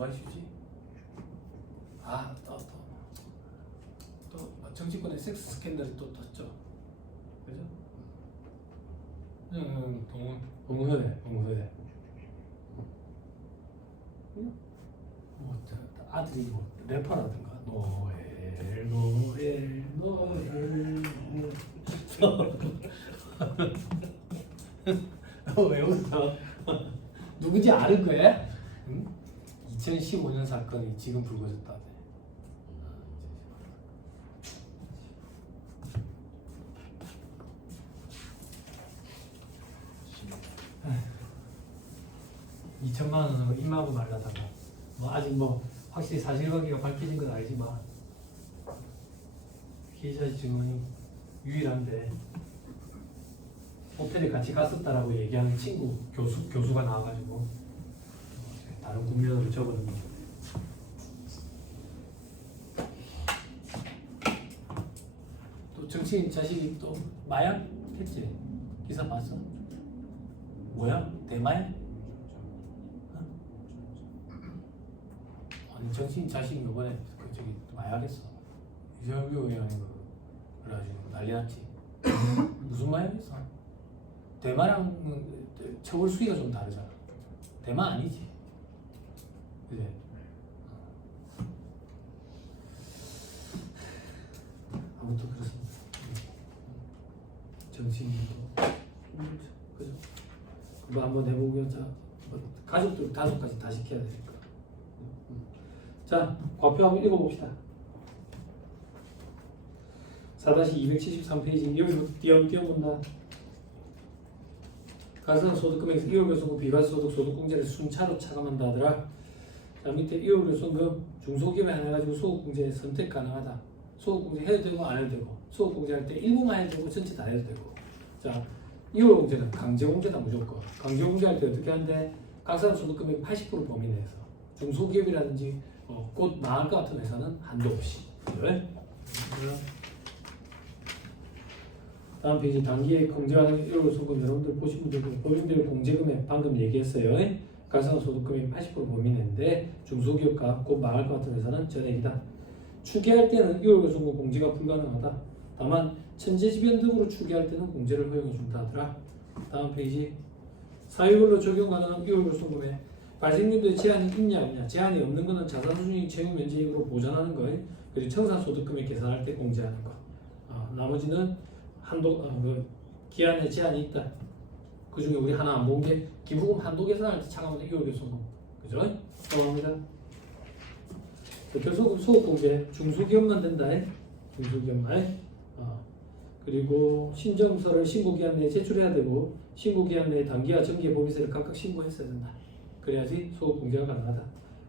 뭐가 이슈지? 또 정치권의 섹스 스캔들이 또 떴죠. 그죠? 동무서대. 뭐 아들이 뭐 래퍼라든가 노엘 왜 웃어? 누구지 아는 거야? 응? 2015년 사건이 지금 불거졌다. $2천만 원으로 임하고 말라다가 뭐 아직 뭐 확실히 사실관계가 밝혀진 건 아니지만 피해자 증언이 유일한데 호텔에 같이 갔었다라고 얘기하는 친구 교수가 나와가지고 다른 국면으로 접어듭니다. 또 정치인 자식이 또 마약 했지? 기사 봤어? 뭐야? 대마약? 아니 정치인 자식이 이번에 저기 마약했어. 이정규 의원이 그래가지고 난리 났지. 무슨 마약했어? 대마랑 처벌 수위가 좀 다르잖아. 대마 아니지. 그래. 아무튼 그렇습니다. 정치인도 그죠? 그거 한번 해보고 자 가족들 5가지 다 시켜야 되니까. 자, 과표 한번 읽어봅시다. 4-273페이지 여기 띄워본다. 가산 소득금액에서 이월교수금 비과세소득 소득공제를 순차로 차감한다 하더라. 자, 밑에 이월교수금 중소기업에 한해가지고 소득공제 선택 가능하다. 소득공제 해도 되고 안 해도 되고 소득공제할 때 일부만 해도 되고 전체 다 해도 되고. 자, 이월공제는 강제공제다 무조건. 강제공제할 때 어떻게 하는데 각 사람 소득금액 80% 범위 내에서 중소기업이라든지 곧 망할 것 같은 회사는 한도 없이. 그래? 다음 페이지 단기에 공제하는 1월 소금 여러분들 보시면 되고 법인별 공제금액 방금 얘기했어요. 가상소득금액 80% 범위 내인데 중소기업과 곧 망할 것 같은 회사는 전액이다. 추계할 때는 1월 소금 공제가 불가능하다. 다만 천재지변 등으로 추계할 때는 공제를 허용해 준다 하더라. 다음 페이지 사유별로 적용 가능한 1월 소금에 발생연도에 제한이 있냐 없냐. 제한이 없는 것은 자산수준이 채무 면제액으로 보전하는 거, 그리고 청산소득금액 계산할 때 공제하는 거. 나머지는 한도 기한에 제한이 있다. 그 중에 우리 하나 안 본 게 기부금 한도 계산할 때 차감하는 2월 소금. 그죠? 넘어갑니다. 대표소금 소득공제 중소기업만 된다. 중소기업만. 그리고 신청서를 신고기한 내에 제출해야 되고 신고기한 내에 단기와 정기의 보비세를 각각 신고했어야 된다. 그래야지 소득공제가 가능하다.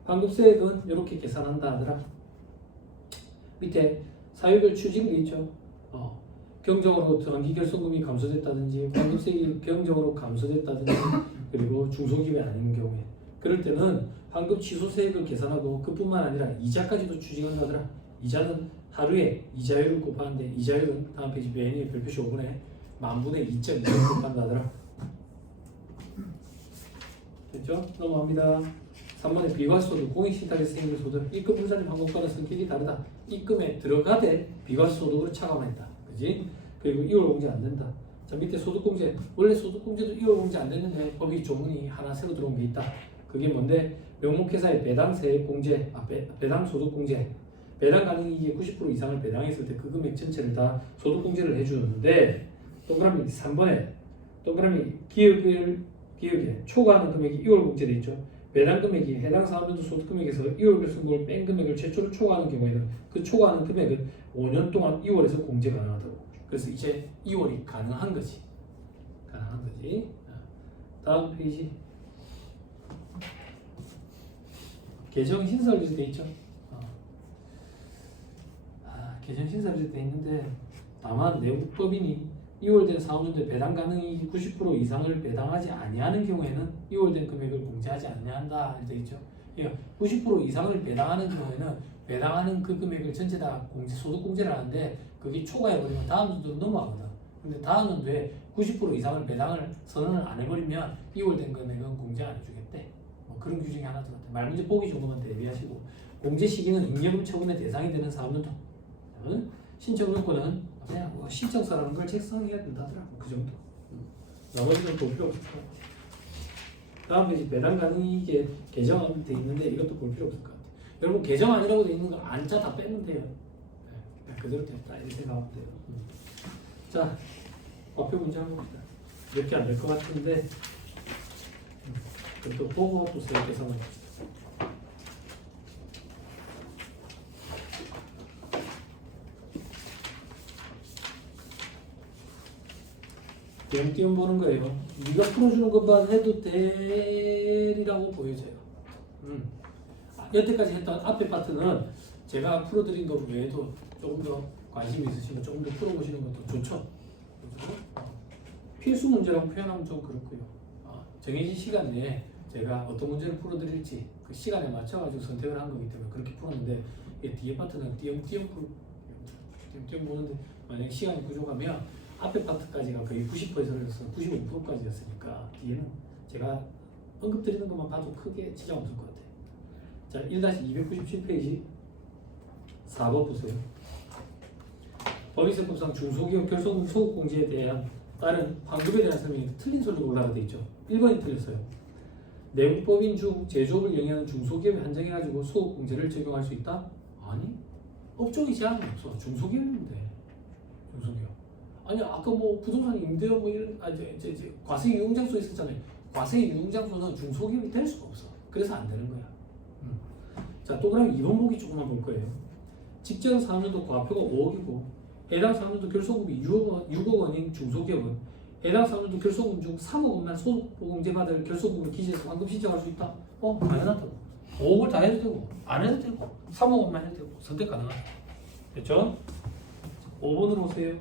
환급세액은 이렇게 계산한다 하더라. 밑에 사유별 추징도 있죠. 경정으로 단기결손금이 감소됐다든지 환급세액이 경정으로 감소됐다든지 그리고 중소기업이 아닌 경우에 그럴 때는 환급 취소세액을 계산하고 그뿐만 아니라 이자까지도 추징한다더라. 이자는 하루에 이자율을 곱하는데 이자율은 다음 페이지 메뉴 별표시 5분에 만분의 2.2를 곱한다더라. 됐죠? 넘어갑니다. 3번에 비과세소득, 공익신탁에서 생긴 소득, 입금 분산의 방법과는 성격이 다르다. 입금에 들어가되 비과세소득으로 차감했다. 그지? 그리고 2월 공제 안 된다. 자, 밑에 소득공제, 원래 소득공제도 2월 공제 안 됐는데 법이 조문이 하나 새로 들어온 게 있다. 그게 뭔데? 명목회사의 배당 세액 공제, 배당 소득공제, 배당 가능이익의 90% 이상을 배당했을 때 그 금액 전체를 다 소득공제를 해주는데 동그라미 3번에 동그라미 기업에 초과하는 금액이 2월 공제돼 있죠. 배당 금액이 해당 사업연도 소득금액에서 2월 결승금을 뺀 금액을 최초로 초과하는 경우에는 그 초과하는 금액은 5년 동안 2월에서 공제 가능하다고. 그래서 이제 2월이 가능한 거지. 가능한 거지. 다음 페이지. 계정 신설비도 돼 있죠. 계정 신설비도 돼 있는데 다만 내국법인이 2월된 사업연도에 배당 가능이익이 90% 이상을 배당하지 아니하는 경우에는 2월된 금액을 공제하지 않는다 되어 있죠. 그러니까 90% 이상을 배당하는 경우에는 배당하는 그 금액을 전체 다 소득공제를 하는데 그게 초과해버리면 다음 연도로 넘어가거든. 근데 다음 연도에 90% 이상을 배당을 선언을 안 해버리면 2월된 금액은 공제 안 해주겠대. 뭐 그런 규정이 하나 들어갔다. 말문제 보기 정도만 대비하시고 공제 시기는 잉여금 처분의 대상이 되는 사업은 신청 요건은 그냥 뭐 신청서라는 걸 작성해야 된다더라고. 그 정도. 나머지는 볼 필요 없을 것 같아. 다음에 이제 배당 가능이익에 계정이 돼 있는데 이것도 볼 필요 없을 것 같아. 여러분 계정 아니라고 돼 있는 거 안짜 다 빼면 돼요. 네, 그대로 됐다 이렇게 생각하면 돼요. 자, 과표 문제 한번 봅시다. 이렇게 안 될 것 같은데 그것도 보고 또 새로 계산을 합시다. 띄엄띄엄 보는 거예요. 네가 풀어주는 것만 해도 되리라고 보여져요. 여태까지 했던 앞에 파트는 제가 풀어드린 것 외에도 조금 더 관심이 있으시면 조금 더 풀어보시는 것도 좋죠. 그렇죠? 필수 문제라고 표현하면 좀 그렇고요. 정해진 시간 내에 제가 어떤 문제를 풀어드릴지 그 시간에 맞춰가지고 선택을 한 거기 때문에 그렇게 풀었는데 뒤에 파트는 띄엄띄엄 보는데 만약에 시간이 부족하면 앞에 파트까지가 거의 90%에서 95%까지였으니까 뒤에는 제가 언급드리는 것만 봐도 크게 지장 없을 것 같아요. 자, 1-297페이지 4번 보세요. 법인세법상 중소기업 결손금 소급공제에 대한 다른 환급에 대한 설명이 틀린 소리로 올라가 돼 있죠. 1번이 틀렸어요. 내부법인 중 제조업을 영위하는 중소기업에 한정해가지고 소급공제를 적용할 수 있다? 아니, 업종이 제한은 없어. 중소기업인데 중소기업. 아니 아까 뭐 부동산 임대업 뭐 이런 과세 유흥장소 있었잖아요. 과세 유흥장소는 중소기업이 될 수가 없어. 그래서 안 되는 거야. 자, 또 그럼 2번 보기 조금만 볼 거예요. 직전 4년도 과표가 5억이고 해당 4년도 결손금이 6억 원인 중소기업은 해당 4년도 결손금 중 3억 원만 소득공제 받을 결손금을 기재해서 환급 신청할 수 있다? 당연하다고. 5억을 다 해도 되고 안 해도 되고 3억 원만 해도 되고 선택 가능하다. 됐죠? 5번으로 오세요.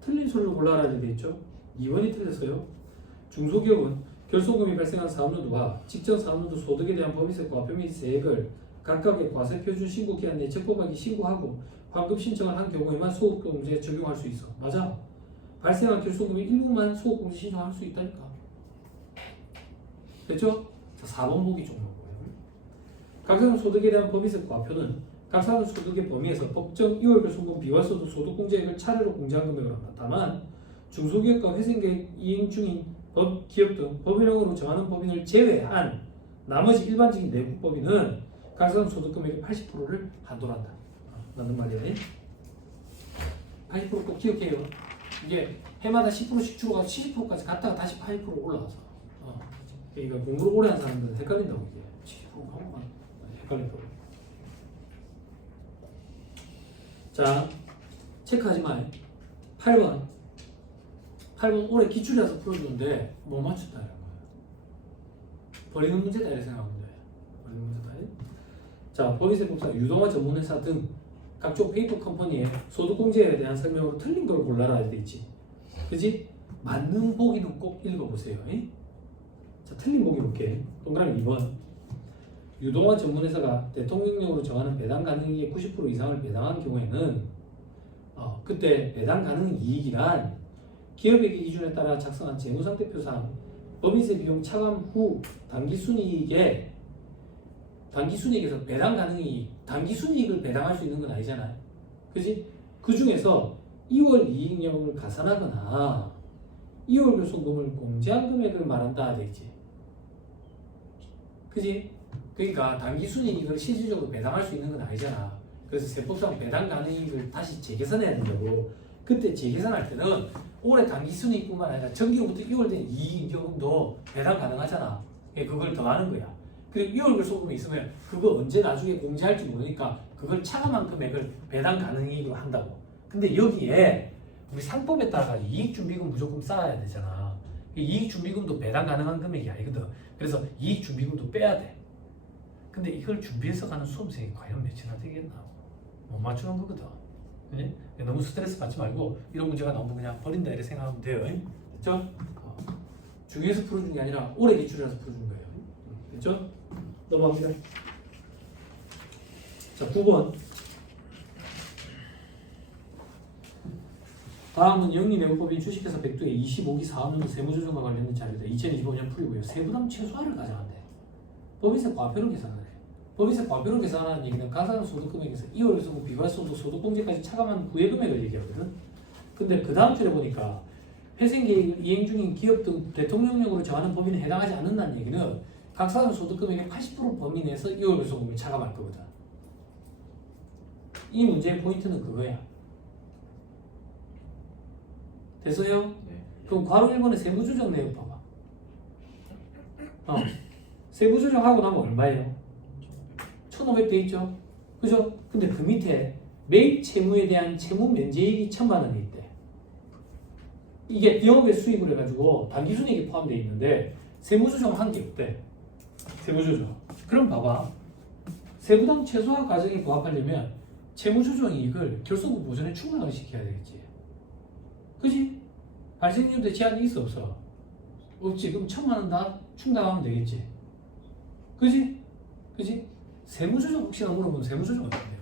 틀린 소리로 골라라 되어 있죠. 2번이 틀렸어요. 중소기업은 결손금이 발생한 사업연도와 직전 사업연도 소득에 대한 법인세 과표 및 세액을 각각의 과세표준 신고기한 내 적법하게 신고하고 환급 신청을 한 경우에만 소득공제에 적용할 수 있어. 맞아. 발생한 결손금의 일부만 소득공제 신청할 수 있다니까. 됐죠? 자, 4번 보기 좀 보고요. 각사는 소득에 대한 법인세 과표는 각사는 소득의 범위에서 법정 2월 결손금 비과소득 소득공제액을 차례로 공제한 금액을 한다. 다만 중소기업과 회생계획 이행 중인 기업 등 법인형으로 정하는 법인을 제외한 나머지 일반적인 내부법인은 각사는 소득금액의 80%를 한도로 한다. 맞는 말이에요. 80% 꼭 기억해요. 이게 해마다 10%씩 줄어가서 70%까지 갔다가 다시 80% 올라가서. 그러니까 공부를 오래 한 사람들은 헷갈린다고 이게. 70% 가면 헷갈린다고. 자, 체크하지 마. 8번 올해 기출이라서 풀어주는데 못 맞췄다 이런 거예요. 버리는 문제다 이렇게 생각하면 돼요. 버리는 문제다. 자, 법인세법상 유동화 전문회사 등 각종 페이퍼 컴퍼니의 소득공제에 대한 설명으로 틀린 걸 골라라 돼 있지. 그지? 맞는 보기는 꼭 읽어보세요. 자, 틀린 보기 볼게. 동그라미 2번. 유동화 전문회사가 대통령령으로 정하는 배당 가능이익의 90% 이상을 배당한 경우에는 그때 배당 가능 이익이란 기업액의 기준에 따라 작성한 재무상태표상 법인세 비용 차감 후 당기순이익에서 배당 가능 이익, 당기순이익을 배당할 수 있는 건 아니잖아요. 그지? 그 중에서 2월 이익여금을 가산하거나 2월 결손금을 공제한 금액을 말한다 되지. 그지? 그러니까 당기순이익을 실질적으로 배당할 수 있는 건 아니잖아. 그래서 세법상 배당 가능 이익을 다시 재계산해야 된다고. 그때 재계산할 때는 올해 당기순이익뿐만 아니라 정기부터 2월 된 이익여금도 배당 가능하잖아. 그걸 더하는 거야. 그리고 2월 결손금이 있으면 그거 언제 나중에 공제할지 모르니까 그걸 차감한 금액을 배당 가능이익으로 한다고. 근데 여기에 우리 상법에 따라 이익준비금 무조건 쌓아야 되잖아. 이익준비금도 배당 가능한 금액이 아니거든. 그래서 이익준비금도 빼야 돼. 근데 이걸 준비해서 가는 수험생이 과연 몇이나 되겠나? 못 맞추는 거거든. 네? 너무 스트레스 받지 말고 이런 문제가 너무 그냥 버린다 이렇게 생각하면 돼요. 됐죠? 중요해서 풀어준 게 아니라 올해 기출이라서 풀어준 거예요. 됐죠? 넘어갑니다. 자, 9번. 다음은 영리내부법인 주식회사 백두의 25기 사업연도 세무조정과 관련된 자료다. 2025년 풀이고요. 세부담 최소화를 가져간대. 법인세 과표로 계산을 해. 법인세 과표로 계산하는 얘기는 가산한 소득금액에서 이월소득, 비과소득, 소득공제까지 차감한 후의 금액을 얘기하거든. 근데 그 다음 줄에 보니까 회생계획을 이행 중인 기업 등 대통령령으로 정하는 법인에 해당하지 않는다는 얘기는 각사는 소득금액의 80% 범위 내에서 이월소득금을 차감할 거거든. 이 문제의 포인트는 그거야. 됐어요? 네. 그럼 괄호 1번의 세부조정 내용 봐봐. 세부조정하고 나면 얼마예요? 1,500 돼 있죠? 그죠? 근데 그 밑에 매입 채무에 대한 채무 면제이익이 1,000만 원이 있대. 이게 비용의 수입을 해가지고 단기순이익이 포함되어 있는데 세무조정 한 게 없대. 세무조정. 그럼 봐봐. 세부담 최소화 과정에 부합하려면 채무조정 이익을 결손금 보전에 충당을 시켜야 되겠지. 그지? 발생률에 제한이 있어 없어? 없지. 그럼 1,000만 원 다 충당하면 되겠지. 그지? 그지? 세무조정 혹시나 물어보면 세무조정 어떻게 돼요?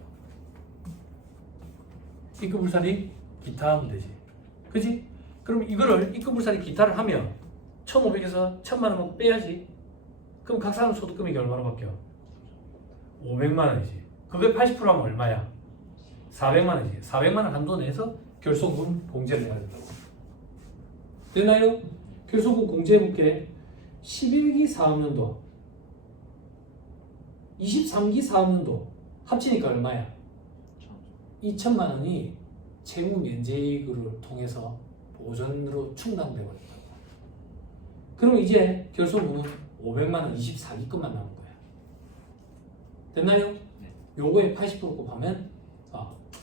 입금불사리 기타 하면 되지. 그지? 그럼 이거를 입금불사리 기타를 하면 1,500에서 1,000만 원 빼야지. 그럼 각 사람 소득금액이 얼마로 바뀌어? 500만 원이지. 그게 80%하면 얼마야? 400만 원이지. 400만 원 한도 내에서 결손금 공제를 해야 된다고. 되나요? 결손금 공제해볼게. 11기 사업년도 23기 사업년도 합치니까 얼마야? 2천만 원이 채무 면제이익을 통해서 보전으로 충당되고 있다. 그럼 이제 결손금은 500만 원 24기 것만 남은 거야. 됐나요? 네. 요거에 80% 곱하면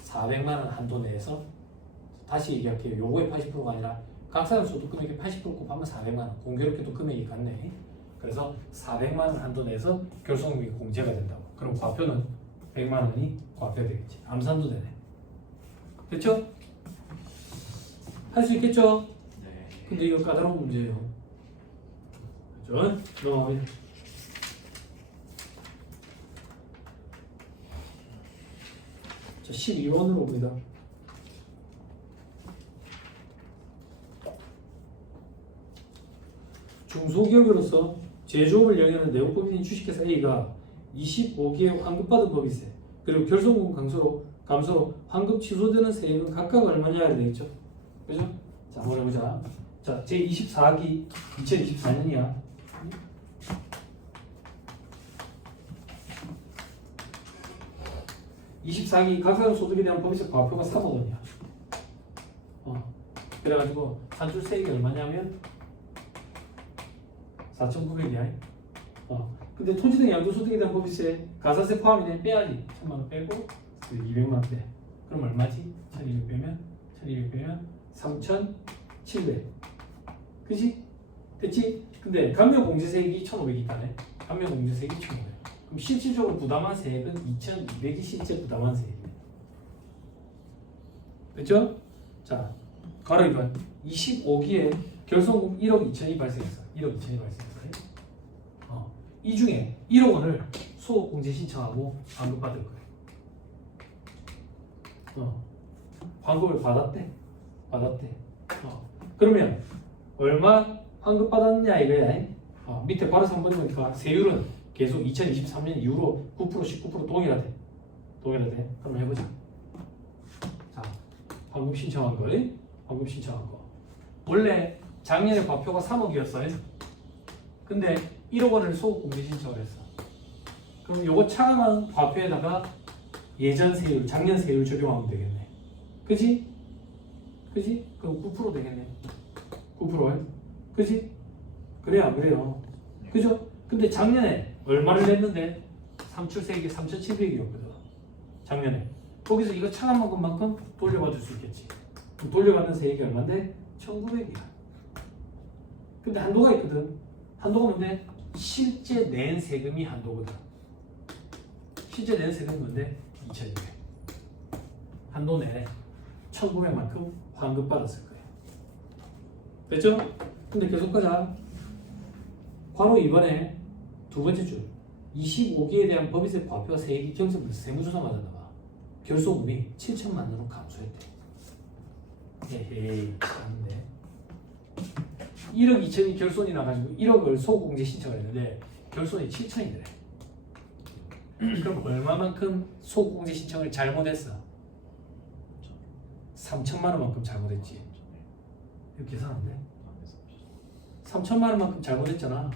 400만 원 한도 내에서 다시 얘기할게요. 요거에 80%가 아니라 각 사람 소득 금액의 80% 곱하면 400만 원. 공교롭게도 금액이 같네. 그래서 400만 원 한도 내에서 결손금이 공제가 된다고. 그럼 과표는 100만 원이 과표 되겠지. 암산도 되네. 됐죠? 할 수 있겠죠? 네. 근데 이거 까다로운 문제예요. 그죠? 넘어갑니다. 자, 12번으로 옵니다. 중소기업으로서 제조업을 영위하는 내국법인인 주식회사 A가 25개의 환급받은 법인세 그리고 결손금 감소로 환급 취소되는 세액은 각각 얼마냐 되겠죠? 그죠? 자, 한번 해보자. 자, 제24기 2024년이야. 24기 각사용 소득에 대한 법인세 과표가 3억 원이야. 그래가지고 산출세액이 얼마냐면 4,900이야. 근데 토지등 양도소득에 대한 법인세 가사세 포함이네. 빼야지. 1,000만 원 빼고 200만 원 빼. 그럼 얼마지? 1,200 빼면 1,200 빼면 3,700. 그지? 됐지? 근데 감면공제세액이 1,500이 있다네. 감면공제세액이 1,500. 그럼 실질적으로 부담한 세액은 2,200이 실제 부담한 세액이네. 됐죠? 자, 가로 2번. 25기에 결손금 1억 2천이 발생했어. 1억 2천이 발생했어. 이 중에 1억 원을 소득공제 신청하고 환급받을 거예요. 환급을 받았대. 그러면 얼마 환급받았냐 이거야. 밑에 바로서 한번 보니까 세율은 계속 2023년 이후로 9%, 19% 동일하대. 그럼 해보자. 자, 환급 신청한 거. 원래 작년에 과표가 3억이었어요. 근데 1억 원을 소득공제 신청을 했어. 그럼 요거 차감한 과표에다가 예전 세율, 작년 세율 적용하면 되겠네. 그지? 그럼 9% 되겠네. 9%에. 그지? 그래요, 안 그래요? 그죠? 근데 작년에 얼마를 냈는데? 산출세액이 3,700이었거든. 작년에. 거기서 이거 차감한 것만큼 돌려받을 수 있겠지. 그럼 돌려받는 세액이 얼마인데? 1,900이야. 근데 한도가 있거든. 한도가 뭔데? 실제 낸 세금이 한도거든. 실제 낸 세금이 뭔데? 2,200. 한도 내에 1,900만큼 환급 받았을 거예요. 됐죠? 근데 계속 가자. 괄호 2번에 두 번째 줄 25기에 대한 법인세 과표 세액이 경성돼서 세무조사 맞았나봐. 결손금이 7천만 원으로 감소했대. 에헤이 참네. 1억 2천이 결손이 나가지고 1억을 소공제 신청을 했는데 결손이 7천이더래. 그럼 얼마만큼 소공제 신청을 잘못했어? 3천만 원만큼 잘못했지. 이렇게 계산하면 돼. 3천만 원만큼 잘못했잖아.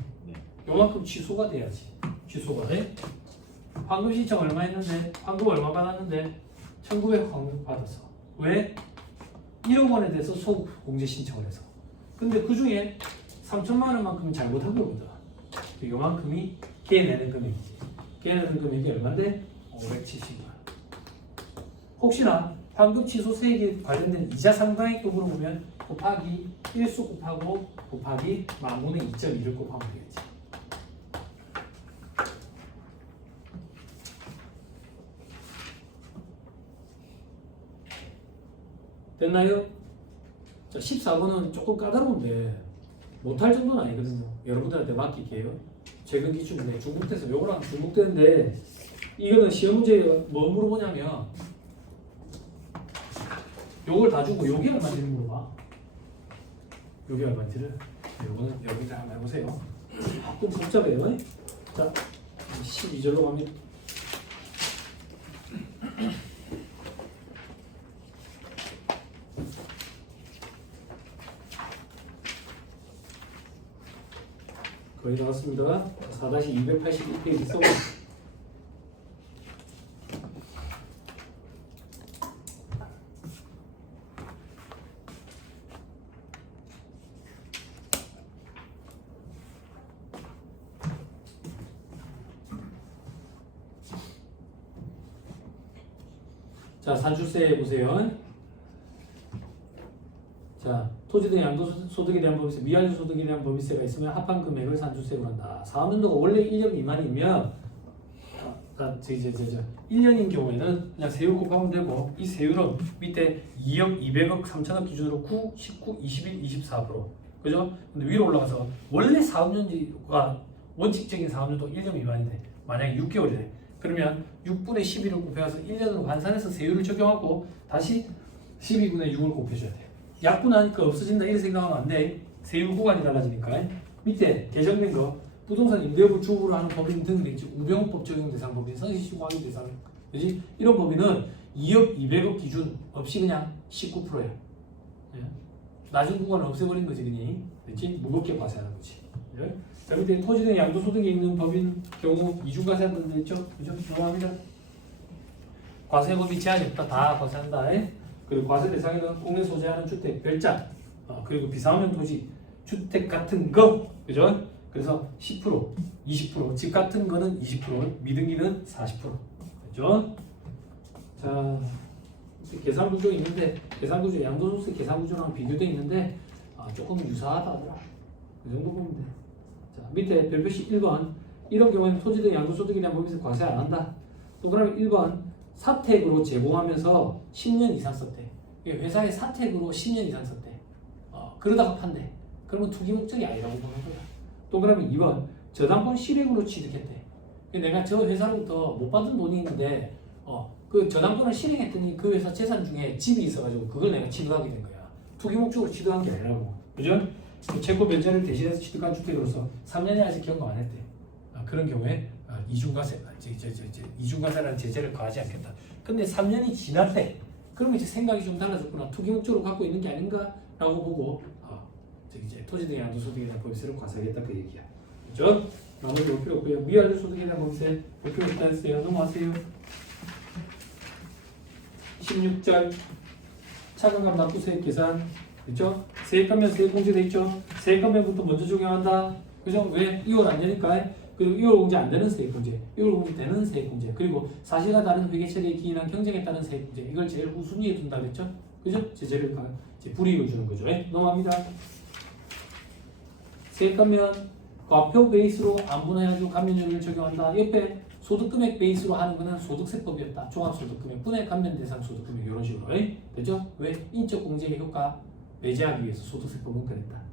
요만큼 취소가 돼야지. 취소가 돼? 환급 신청 얼마 했는데? 환급 얼마 받았는데? 1,900 환급 받았어. 왜? 1억 원에 대해서 소공제 신청을 해서. 근데 그 중에 3천만 원만큼 잘못한 거거든. 요만큼이 걔 내는 금액이지. 걔 내는 금액이 얼마인데? 570만 원. 혹시나 환급 취소 세액에 관련된 이자 상당액도 물어보면 곱하기 1수 곱하고 곱하기 만분의 2.2를 곱하면 되겠지. 됐나요? 자, 14번은 조금 까다로운데 못할 정도는 아니거든요. 여러분들한테 맡길게요. 최근 기준에 중복돼서 요거랑 중복되는데 이거는 시험 문제가 뭐 물어보냐면 요걸 다 주고 요게 얼마인지 물어봐. 요게 얼마인지를. 요거는 여러분들 한번 해보세요. 좀 복잡해요. 자, 12절로 갑니다. 거의 나왔습니다. 4-281페이지 써. 자, 산출세 보세요. 자, 토지 등 양도소득에 대한 법인세, 미완료소득에 대한 법인세가 있으면 합한 금액을 산출세로 한다. 사업연도가 원래 1년 미만이면 1년인 경우에는 그냥 세율 곱하면 되고 이 세율은 밑에 2억 200억 3천억 기준으로 9, 19, 21, 24%. 그죠? 근데 위로 올라가서 원래 사업연도가 원칙적인 사업연도 1년 미만인데 만약에 6개월이래. 그러면 6분의 11을 곱해서 1년으로 환산해서 세율을 적용하고 다시 12분의 6을 곱해줘야 돼. 약분하니까 없어진다 이렇게 생각하면 안 돼. 세율 구간이 달라지니까. 밑에 개정된 거 부동산 임대업을 주업으로 하는 법인 등 우병우법 적용 대상 법인 선시시고 확인 대상. 그지? 이런 법인은 2억 200억 기준 없이 그냥 19%야. 예? 낮은 구간을 없애버린 거지 그니. 그렇지? 무겁게 과세하는 거지. 예? 자, 밑에 토지 등 양도소득이 있는 법인 경우 이중과세한다는 데 있죠? 그죠? 넘어갑니다. 과세법이 제한이 없다. 다 과세한다. 그리고 과세 대상에는 국내 소재하는 주택, 별장, 그리고 비상업용 토지, 주택 같은 거, 그죠? 그래서 10%, 20%, 집 같은 거는 20%, 미등기는 40%, 그죠? 자, 계산 구조 있는데 계산 구조 양도소득 계산 구조랑 비교돼 있는데 조금 유사하다 하더라. 그 정도 보면 돼. 자, 밑에 별표시 1번 이런 경우에는 토지 등 양도소득에 대한 법인세 과세 안 한다. 또 그러면 1번 사택으로 제공하면서 10년 이상 썼대. 회사에 사택으로 10년 이상 썼대. 그러다가 판대. 그러면 투기 목적이 아니라고 보는 거야. 또 그러면 2번 저당권 실액으로 취득했대. 내가 저 회사로부터 못 받은 돈이 있는데 그 저당권을 실행했더니 그 회사 재산 중에 집이 있어가지고 그걸 내가 취득하게 된 거야. 투기 목적으로 취득한 게 아니라고. 그죠? 채권 변제를 대신해서 취득한 주택으로서 3년이 아직 경고 안 했대. 그런 경우에 이중과세라는 제재를 가하지 않겠다. 근데 3년이 지났대. 그러면 이제 생각이 좀 달라졌구나. 투기 목적으로 갖고 있는 게 아닌가라고 보고 이제 토지 등 양도소득에 대한 법인세를 과세하겠다 그 얘기야. 그렇죠? 나머지 볼 필요 없고요. 미완료소득에 대한 법인세 볼 필요 없다 했어요. 넘어가세요. 16절 차감감 납부세액 계산. 그렇죠? 세액감면 세액공제 돼 있죠? 세액감면부터 먼저 적용한다. 그죠? 왜? 2월 안 되니까. 그리고 2월 공제 안 되는 세액공제, 2월 공제 되는 세액공제, 그리고 사실과 다른 회계 처리에 기인한 경쟁에 따른 세액공제, 이걸 제일 우선위에 둔다 그랬죠? 그죠? 제재를 불이익을 주는 거죠. 넘어갑니다. 세액감면 과표 베이스로 안 분해가지고 감면율을 적용한다. 옆에 소득금액 베이스로 하는 거는 소득세법이었다. 종합소득금액 분해 감면 대상 소득금액 이런 식으로. 됐죠? 왜? 인적 공제의 효과 배제하기 위해서 소득세법은 그랬다.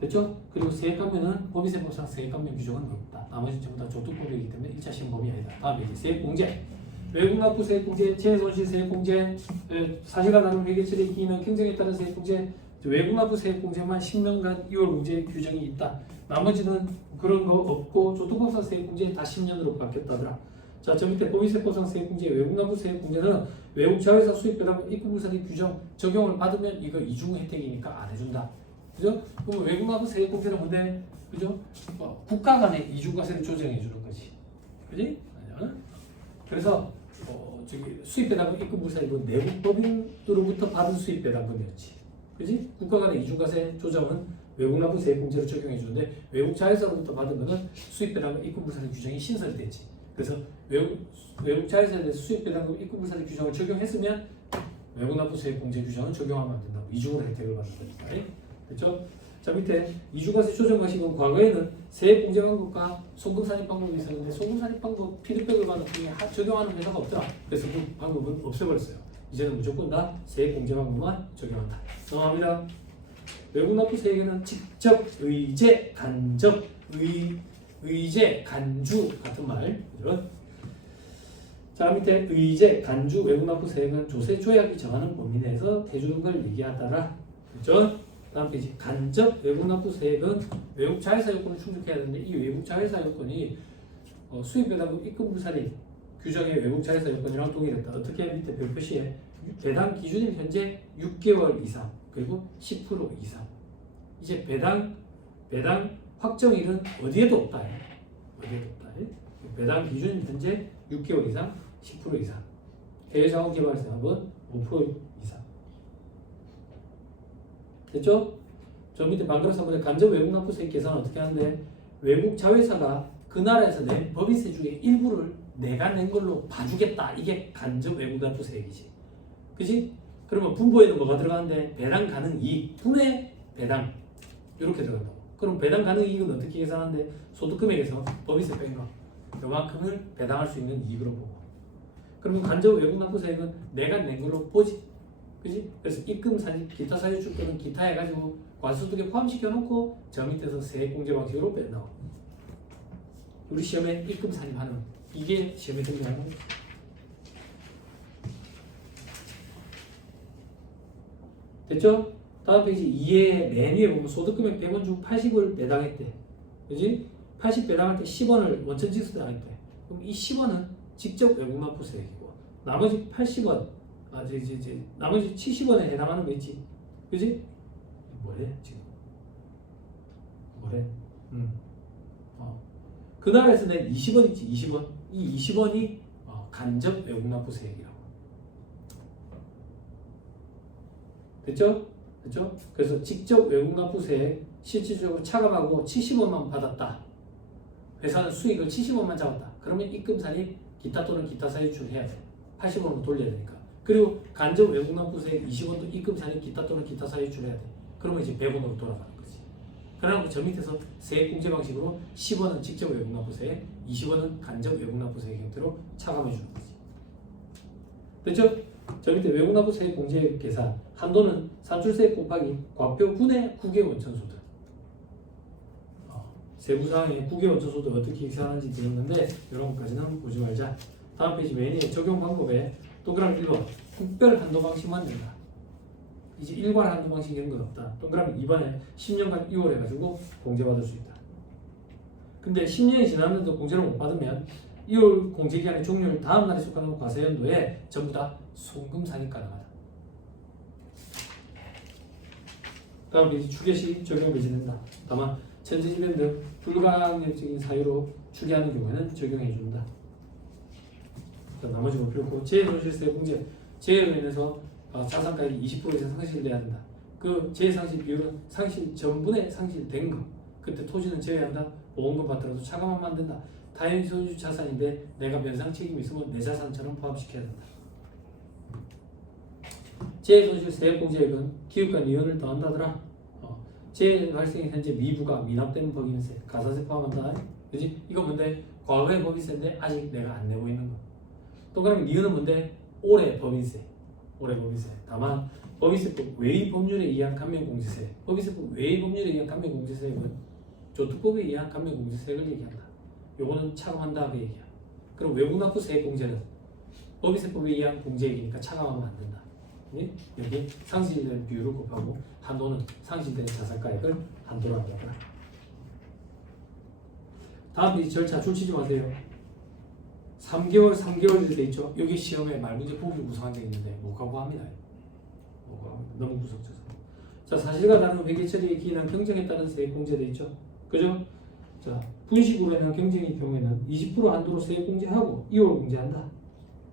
됐죠? 그리고 세액감면은 법인세법상 세액감면 규정은 없다. 나머지 전부 다 조특법이기 때문에 1차 시험법이 아니다. 다음에 이제 세액공제, 외국납부 세액공제, 재손실 세액공제, 사실과 다른 회계처리에 기인한 경쟁에 따른 세액공제, 외국납부 세액공제만 10년간 2월 공제 규정이 있다. 나머지는 그런 거 없고 조통법상 세액공제 다 10년으로 바뀌었다더라. 자, 저 밑에 법인세법상 세액공제, 외국납부 세액공제는 외국 자회사 수입 배당 입금부산의 규정 적용을 받으면 이거 이중 혜택이니까 안 해준다. 그죠? 그럼 외국납부 세액공제는 뭔데? 그죠? 국가 간의 이중과세를 조정해 주는 거지. 그지? 그래서 저기 수입 배당금 입금부산이 뭐 내국 법인으로부터 받은 수입 배당금이었지. 그지? 국가 간의 이중과세 조정은 외국납부 세액공제로 적용해 주는데 외국 자회사로부터 받은 거는 수입 배당금 입금부산의 규정이 신설이 됐지. 그래서 외국 자회사에 대해서 수입 배당금 입금부산의 규정을 적용했으면 외국납부 세액공제 규정은 적용하면 안 된다고. 이중으로 혜택을 받는 거니까. 그렇죠? 자, 밑에 이중과세 조정 방식은 과거에는 세액공제 방법과 송금산입 방법이 있었는데 송금산입 방법 피드백을 받은 통에 적용하는 회사가 없더라. 그래서 그 방법은 없애버렸어요. 이제는 무조건 다 세액공제 방법만 적용한다. 넘어갑니다. 외국납부 세액에는 직접, 의제, 간접, 의제, 간주 같은 말. 이런. 자, 밑에 의제, 간주, 외국납부 세액은 조세 조약이 정하는 범위 내에서 대주는 걸 얘기하더라. 그렇죠? 다음 페이지. 간접 외국납부 세액은 외국 자회사 요건을 충족해야 되는데 이 외국 자회사 요건이 수입 배당금 입금 부산이 규정의 외국 자회사 요건이랑 동일했다. 어떻게? 밑에 별표시에 배당 기준일 현재 6개월 이상 그리고 10% 이상. 이제 배당 확정일은 어디에도 없다. 어디에도 없다. 배당 기준일 현재 6개월 이상 10% 이상. 해외 자원 개발 사업은 5% 이상. 됐죠? 저 밑에 방금 3번에 간접 외국납부 세액 계산은 어떻게 하는데 외국 자회사가 그 나라에서 낸 법인세 중에 일부를 내가 낸 걸로 봐주겠다. 이게 간접 외국납부 세액이지. 그지? 그러면 분보에는 뭐가 들어가는데 배당 가능 이익 분의 배당 이렇게 들어간다고. 그럼 배당 가능 이익은 어떻게 계산하는데 소득금액에서 법인세 빼는 거 요만큼을 배당할 수 있는 이익으로 보고. 그러면 간접 외국납부 세액은 내가 낸 걸로 보지. 그지? 그래서 입금 사실 기타 사유출 또는 기타 해가지고 과소득에 포함시켜 놓고 저 밑에서 세액공제 방식으로 뺀다. 우리 시험에 입금 산입하는 이게 시험에 등장하는 거죠. 됐죠? 다음 페이지 2에 맨 위에 보면 소득금액 100원 중 80을 배당했대. 그지? 80 배당할 때 10원을 원천 지수 당했대. 그럼 이 10원은 직접 외국납부 세액이고 나머지 80원 나머지 70원에 해당하는 거 있지. 그지? 뭐래 지금? 뭐래? 그 나라에서 낸 20원 있지. 20원. 이 20원이 간접 외국납부 세액이라고. 됐죠? 됐죠? 그래서 직접 외국납부 세액 실질적으로 차감하고 70원만 받았다. 회사는 수익을 70원만 잡았다. 그러면 입금산이 기타 또는 기타 사유출 해야 돼. 80원으로 돌려야 되니까. 그리고 간접 외국납부 세액 20원도 입금산이 기타 또는 기타 사유출 해야 돼. 그러면 이제 100원으로 돌아가는 거지. 그러고 저 밑에서 세액공제 방식으로 10원은 직접 외국납부 세액, 20원은 간접 외국납부 세액 형태로 차감해 주는 거지. 됐죠? 저 밑에 외국납부 세액 공제 계산 한도는 산출세액 곱하기 과표 분의 국외 원천소득. 세부사항에 국외 원천소득 어떻게 계산하는지 되는데 이런 것까지는 보지 말자. 다음 페이지 메뉴에 적용 방법에 동그라미 1번 국별 한도 방식만 된다. 이제 일괄 한도 방식 이런 건 없다. 동그라미 2번에 10년간 2월 해가지고 공제받을 수 있다. 근데 10년이 지났는데도 공제를 못 받으면 2월 공제기간의 종료일 다음 날에 속하는 과세연도에 전부 다 송금산입 가능하다. 다음 페이지 추계시 적용 배제된다. 다만 천재지변 등 불가항력적인 사유로 추계하는 경우에는 적용해 준다. 나머지 못 필요없고 재해손실세 공제 재해로 인해서 자산가액이 20% 이상 상실돼야 된다. 그 재해상실 비율은 상실 전분에 상실된 거. 그때 토지는 제외한다. 보험금 받더라도 차감하면 안 된다. 타인이 소유 자산인데 내가 변상 책임이 있으면 내 자산처럼 포함시켜야 된다. 재해손실세 공제액은 기업과 이윤을 더한다더라. 재해 발생이 현재 미부가 미납되는 법인세, 가산세 포함한다. 그지? 이거 뭔데? 과거의 법인세인데 아직 내가 안 내고 있는 거. 동그라미 이유는 뭔데? 올해 법인세. 올해 법인세. 다만 법인세법 외의 법률에 의한 감면공제세. 법인세법 외의 법률에 의한 감면공제세액은 조특법에 의한 감면공제세액을 얘기한다. 요거는 차감한다 그 얘기야. 그럼 외국납부 세액 공제는 법인세법에 의한 공제액이니까 차감하면 안 된다. 예? 여기 상승되는 비율을 곱하고 한도는 상승되는 자산가액을 한도로 한다. 다음 페이지 절차 줄치지 마세요. 3개월 이렇게 돼 있죠. 여기 시험에 말문제 보기 구성한 게 있는데 못 가고 합니다. 너무 무섭죠. 자, 사실과 다른 회계 처리에 기인한 경쟁에 따른 세액 공제돼 있죠. 그죠? 자, 분식으로 인한 경쟁의 경우에는 20% 한도로 세액 공제하고 2월 공제한다.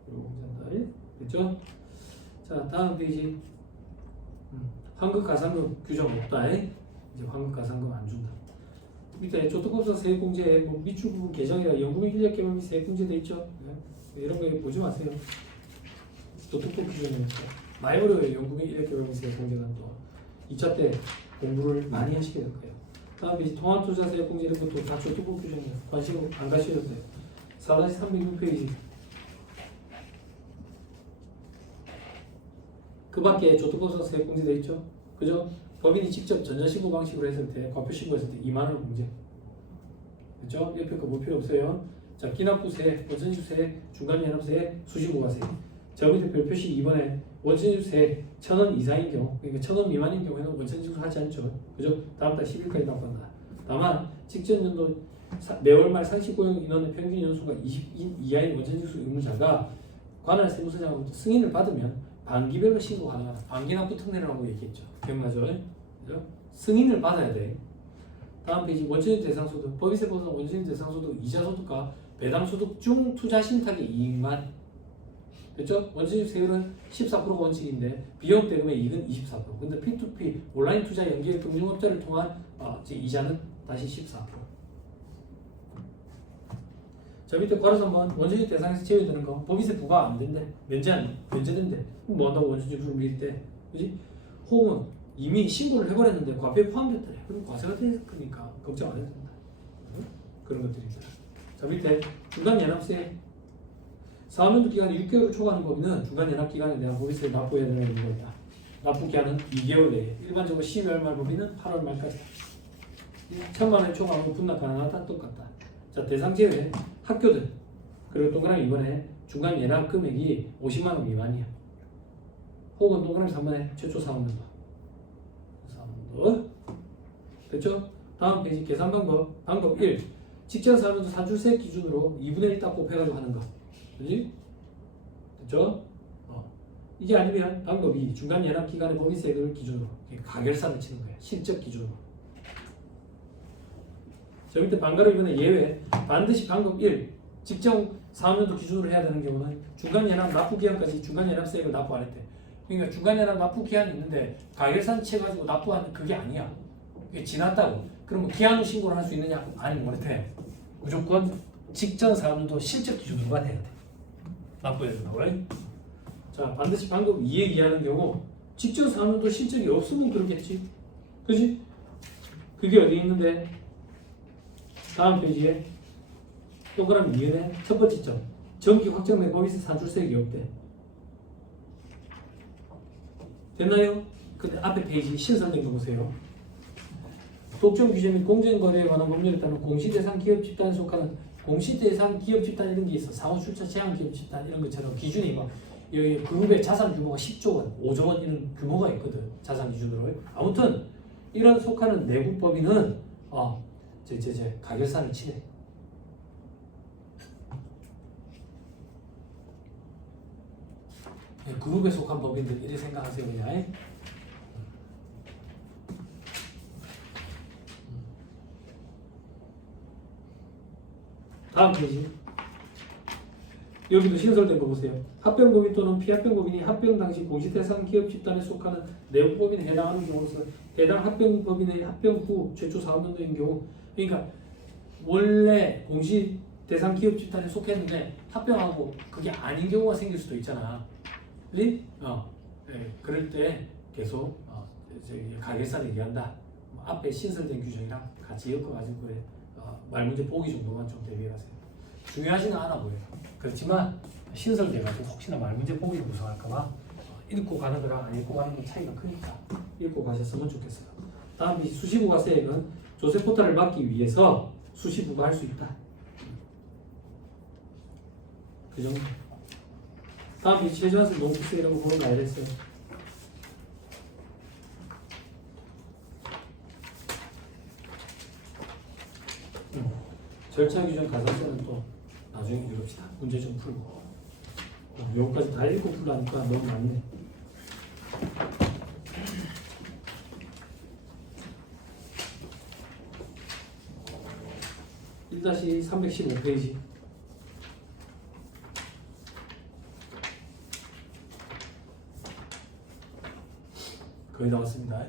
2월 공제한다. 예? 됐죠? 자, 다음 페이지. 환급 가산금 규정 없다. 이제 환급 가산금 안 준다. 밑에 저축법상 세액공제 뭐 미출 부분 개정이라 연구비 인력 개발 및 세액공제돼 있죠. 네? 이런 거 보지 마세요. 저축법 기준이니까 많이 어려워요. 연구비 인력 개발 및 세액공제는 또 2차 때 공부를 많이 하시게 될 거예요. 다음에 이제 통합투자 세액공제 이런 것도 다 저축법 기준이에요. 관심 안 가셔도 돼요. 4-306페이지. 그 밖에 저축법상 세액공제돼 있죠. 그죠? 법인이 직접 전자신고 방식으로 했을 때, 과표신고했을 때 2만 원 공제. 그렇죠? 옆에 거 볼 필요 없어요. 자, 기납부세, 원천지세, 중간연합세, 수시부가세. 저 밑에 별표식 2번에 원천지세 1,000원 이상인 경우, 그러니까 1,000원 미만인 경우에는 원천지수 하지 않죠. 그죠? 다음 달 10일까지 납부한다. 다만 직전연도 매월 말 상시고용 인원의 평균 연수가 20인 이하인 원천지수 의무자가 관할 세무서장으로부터 승인을 받으면 반기별로 신고 가능하다. 반기납부 특례라고 얘기했죠. 기억나죠? 그죠? 승인을 받아야 돼. 다음 페이지 원천지 대상소득. 법인세법상 원천지 대상소득 이자소득과 배당소득 중 투자신탁의 이익만. 그렇죠? 원천지 세율은 14%가 원칙인데 비용 대금의 이익은 24%. 근데 P2P 온라인 투자 연계 금융업자를 통한 이자는 다시 14%. 저 밑에 괄호 3번 원천지 대상에서 제외되는 거 법인세 부과 안 된대. 면제된대. 그럼 뭐 한다고 원천지를 밀 때? 그지? 혹은 이미 신고를 해버렸는데 과표에 포함됐다래. 그럼 과세가 되니까 걱정 안 해도 된다. 그런 것들입니다. 자, 밑에 중간연합세. 4년도 기간이 6개월을 초과하는 법인은 중간연합기간에 대한 법인세를 납부해야 되는 의무가 있다. 납부 기한은 2개월 내에. 일반적으로 12월 말 법인은 8월 말까지. 1,000만 원 초과하면 분납 가능하다. 똑같다. 자, 대상 제외 학교들. 그리고 동그라미 이번에 중간연합 금액이 50만 원 미만이야. 혹은 동그라미 3번에 최초 사업연도. 됐죠? 다음 페이지 계산 방법. 방법 1. 직전 사업연도 산출세 기준으로 2분의 1 딱 곱해가지고 하는 거. 그지? 됐죠? 이게 아니면 방법 2. 중간 연합 기간의 법인세액을 기준으로 가결산을 치는 거야. 실적 기준으로. 저 밑에 방가로 이번에 예외. 반드시 방법 1. 직전 사업연도 기준으로 해야 되는 경우는 중간 연합 납부 기간까지 중간 연합세액을 납부 안 했대. 그러니까 중간연합 납부 기한이 있는데 가결산 채가지고 납부하는 그게 아니야. 그게 지났다고. 그러면 기한 후 신고를 할 수 있느냐? 아니 못해. 무조건 직전 사업연도 실적 기준으로만 해야 돼. 납부해야 된다고. 자, 반드시 방법 2에 의하는 경우 직전 사업연도 실적이 없으면 그렇겠지. 그지? 그게 어디 있는데? 다음 페이지에 동그라미 2번에 첫 번째 점. 정기 확정된 법인세 산출세액이 없대. 됐나요? 근데 앞에 페이지 신설된 거 보세요. 독점 규제 및 공정거래에 관한 법률에 따른 공시대상 기업 집단에 속하는 공시대상 기업 집단 이런 게 있어. 상호 출처 제한 기업 집단 이런 것처럼 기준이 막 여기 그룹의 자산 규모가 10조 원, 5조 원 이런 규모가 있거든. 자산 기준으로. 아무튼 이런 속하는 내부 법인은 가결산을 치네. 그룹에 속한 법인들 이렇게 생각하세요. 그냥. 다음 페이지. 여기도 신설된 거 보세요. 합병법인 또는 피합병법인이 합병 당시 공시대상 기업 집단에 속하는 내부법인에 해당하는 경우서 해당 합병법인의 합병 후 최초 사업연도인 경우, 그러니까 원래 공시대상 기업 집단에 속했는데 합병하고 그게 아닌 경우가 생길 수도 있잖아. 그지? 네, 그럴 때 계속 가결산을 얘기한다. 앞에 신설된 규정이랑 같이 엮어가지고 그래. 말문제 보기 정도만 좀 대비하세요. 중요하지는 않아 보여요. 그렇지만 신설돼가지고 혹시나 말문제 보기를 구성할까봐 읽고 가는 거랑 안 읽고 가는 건 차이가 크니까 읽고 가셨으면 좋겠어요. 다음 수시부가세액은 조세 포탈을 막기 위해서 수시부가 할 수 있다. 그 정도. 다음 최저한세 농수세라고 보는 거 알겠어요. 절차 규정 가산세는 또 나중에 미룹시다. 문제 좀 풀고. 요거까지 다 읽고 풀라니까 너무 많네. 다시 315페이지. 거의 다 왔습니다.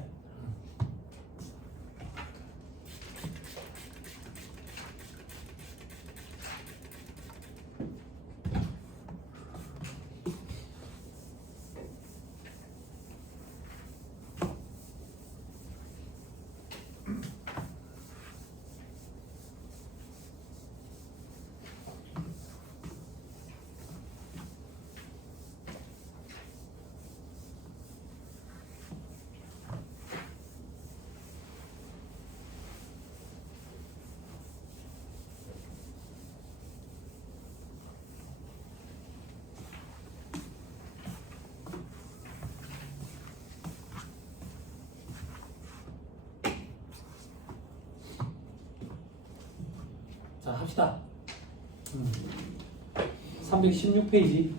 자, 합시다. 316페이지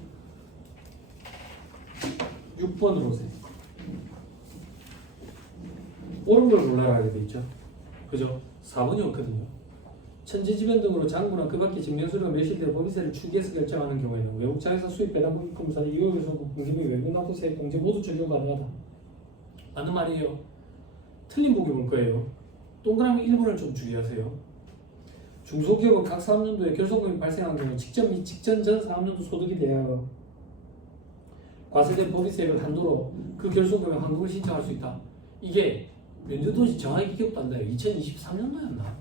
6번으로 오세요. 옳은 걸 골라라 하게 돼 있죠. 그죠? 4번이 옳거든요. 천지지변 등으로 장부나 그 밖의 증명서류가 매실되어 법인세를 추기해서 결정하는 경우에는 외국 자회사 수입 배당 공사는 이용에서 공제비 외국 납부세 공제 모두 적용 가능하다. 맞는 말이에요. 틀린 보기 볼 거예요. 동그라미 1번을 좀 주의하세요. 중소기업은 각 사업년도에 결손금이 발생한 경우 직전 및 직전 전 사업년도 소득이 대하여 과세된 법인세액을 한도로 그 결손금의 환급을 신청할 수 있다. 이게 연도도시 정확히 기억도 안 나요. 2023년도였나?